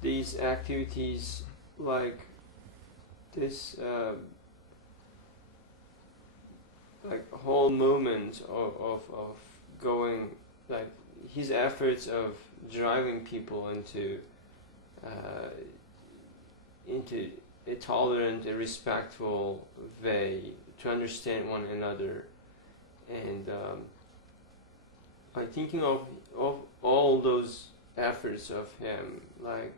these activities, like this like whole movement of going, like his efforts of driving people into a tolerant, a respectful way to understand one another, and I'm thinking of all those efforts of him. Like,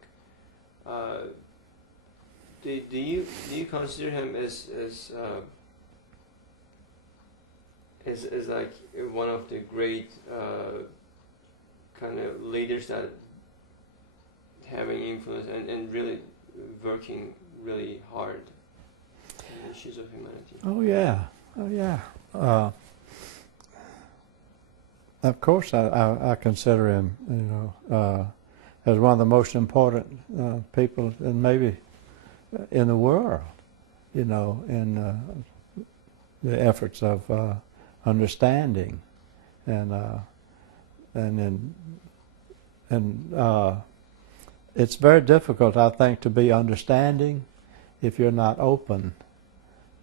do you consider him as like one of the great kind of leaders that having influence and really working really hard on the issues of humanity? Oh yeah, oh yeah. Of course, I consider him, as one of the most important people, and maybe in the world, in the efforts of understanding, and it's very difficult, I think, to be understanding if you're not open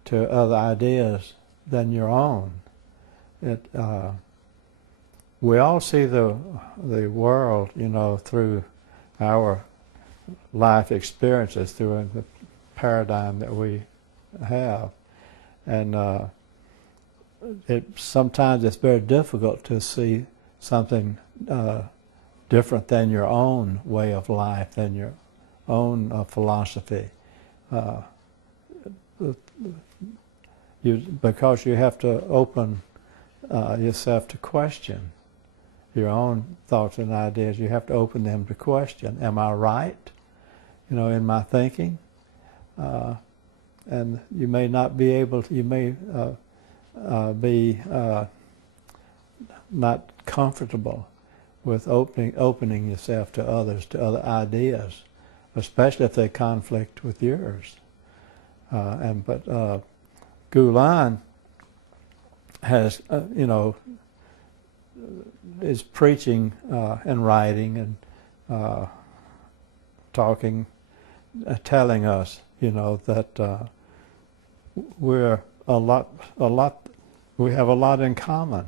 to other ideas than your own. We all see the world, through our life experiences, through the paradigm that we have, and sometimes it's very difficult to see something different than your own way of life, than your own philosophy, because you have to open yourself to question your own thoughts and ideas. You have to open them to question. Am I right, in my thinking? And you may not be able to, you may be not comfortable with opening yourself to others, to other ideas, especially if they conflict with yours. But Gulen has, is preaching and writing and talking, telling us, that we're we have a lot in common,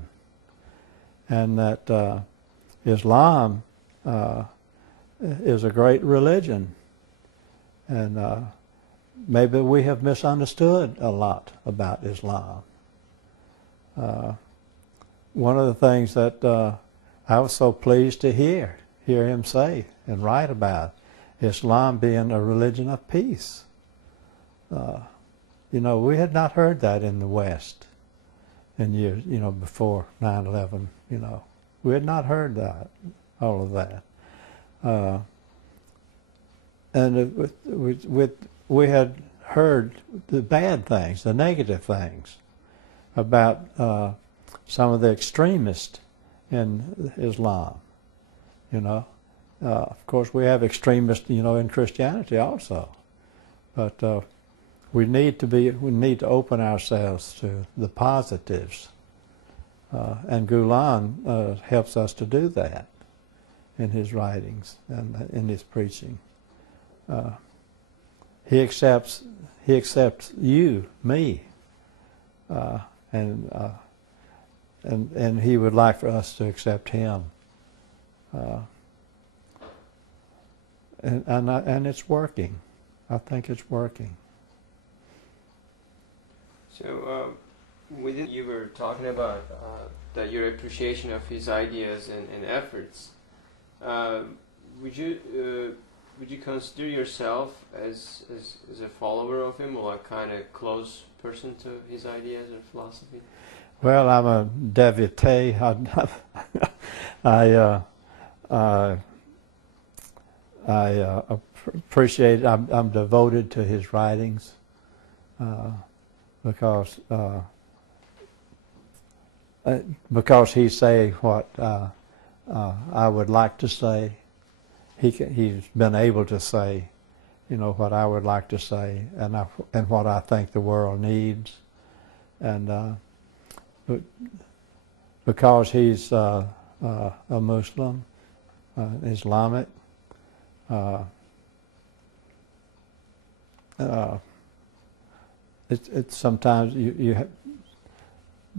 and that Islam is a great religion, and maybe we have misunderstood a lot about Islam. One of the things that I was so pleased to hear him say and write about, Islam being a religion of peace. We had not heard that in the West in years, before 9/11. We had not heard that, all of that, and we had heard the bad things, the negative things about some of the extremists in Islam. Of course, we have extremists, in Christianity also, but we need to open ourselves to the positives, and Gulen helps us to do that in his writings and in his preaching. He accepts you, me, and he would like for us to accept him. And it's working. I think it's working. So, you were talking about that your appreciation of his ideas and efforts. Would you consider yourself as a follower of him, or a kind of close person to his ideas or philosophy? Well, I'm a devotee. I appreciate. I'm devoted to his writings because he say what I would like to say. He's been able to say, what I would like to say, and what I think the world needs, and because he's a Muslim, Islamic, it's sometimes you have,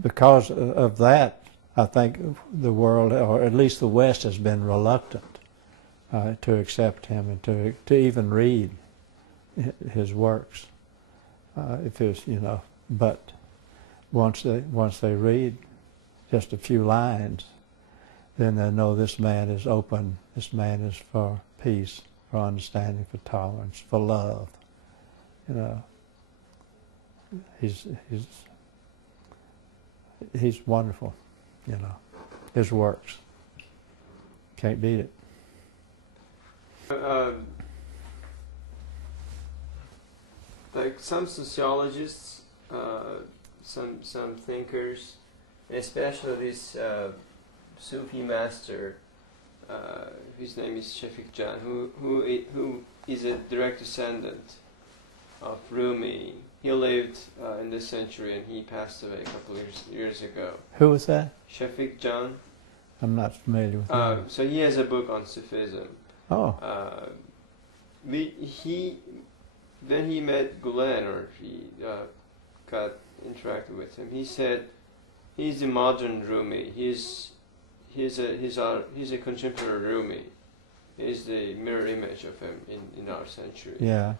because of that, I think the world, or at least the West, has been reluctant to accept him and to even read his works. If it's, but once they read just a few lines, then they know this man is open. This man is for peace, for understanding, for tolerance, for love. He's wonderful. His works. Can't beat it. Like some sociologists, some thinkers, especially this Sufi master, his name is Shafik Jan, who is a direct descendant of Rumi. He lived in this century and he passed away a couple of years ago. Who was that? Shafik Jan. I'm not familiar with him. So he has a book on Sufism. Oh. When he met Gulen, or he got interacted with him, he said he's the modern Rumi. He's a contemporary Rumi. He's the mirror image of him in our century. Yeah.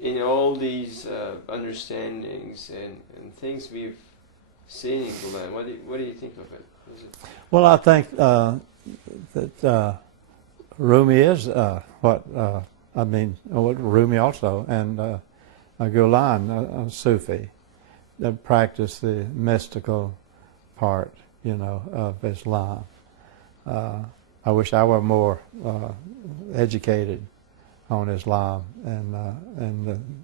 In all these understandings and things we've seen in Gulen, what do you think of it? Well, I think that Rumi is Rumi also, and Gulen, a Sufi, that practice the mystical part, of Islam. I wish I were more educated on Islam and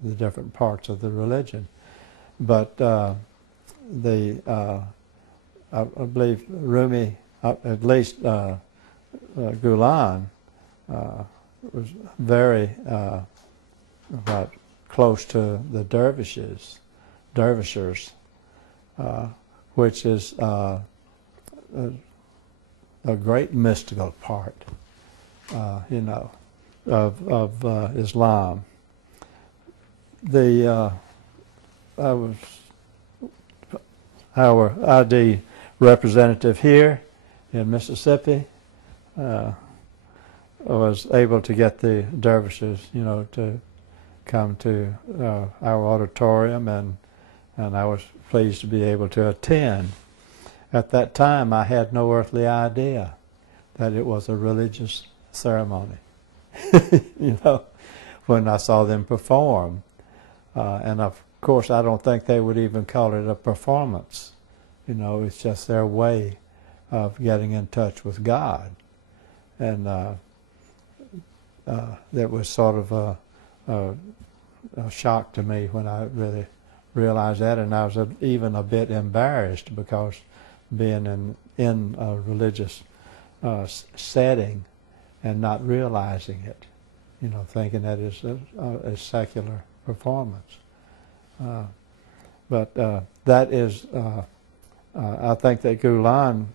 the different parts of the religion, but I believe Rumi, at least Gulen, was very close to the dervishers, which is a great mystical part, of Islam. Our ID representative here in Mississippi was able to get the dervishes, to come to our auditorium, and I was pleased to be able to attend. At that time, I had no earthly idea that it was a religious ceremony. When I saw them perform, and of course, I don't think they would even call it a performance. It's just their way of getting in touch with God, and that was sort of a shock to me when I really realized that, and I was even a bit embarrassed, because being in a religious setting and not realizing it, thinking that it's a secular performance. But that is, I think that Gulen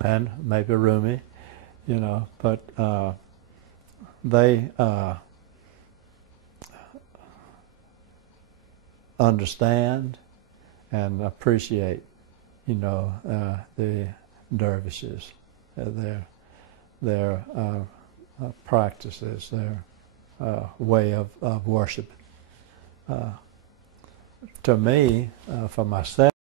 and maybe Rumi, but they understand and appreciate, the dervishes, their practices, their way of worship. To me, for myself,